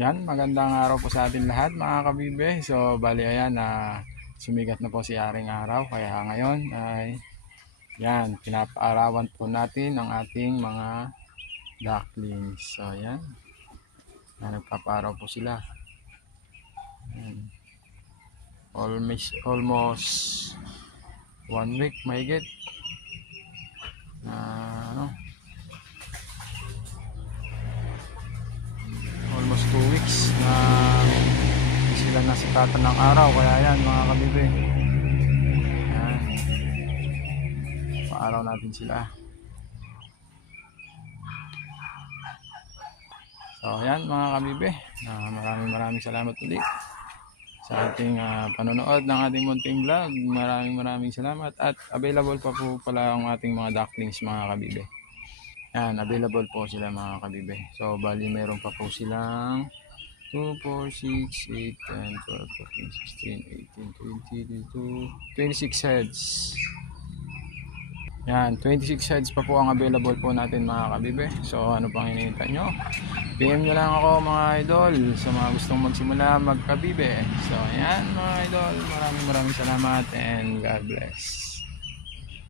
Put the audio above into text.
Yan, magandang araw po sa atin lahat mga kabibe. So, bali ayan na sumigat na po si Aring Araw. Kaya ngayon ay yan, pinapaarawan po natin ang ating mga ducklings. So, yan. Nagpapaaraw po sila. Yan. Almost 1 week mahigit. Almost 2 weeks na sila nasikatan ng araw. Kaya yan mga kabibe. Yan. Paaraw natin sila. So yan mga kabibe, maraming salamat ulit sa ating panonood ng ating munting vlog. Maraming salamat at available pa po pala ang ating mga ducklings mga kabibe. Yan, available po sila mga kabibe. So bali meron pa po silang 2, 4, 6, 8, 10, 12, 14, 16, 18, 20, 26 heads. Yan, 26 heads pa po ang available po natin mga kabibe. So ano pang hinihintay nyo? PM nyo lang ako mga idol sa mga gustong magsimula magkabibe. So yan mga idol, maraming salamat and God bless.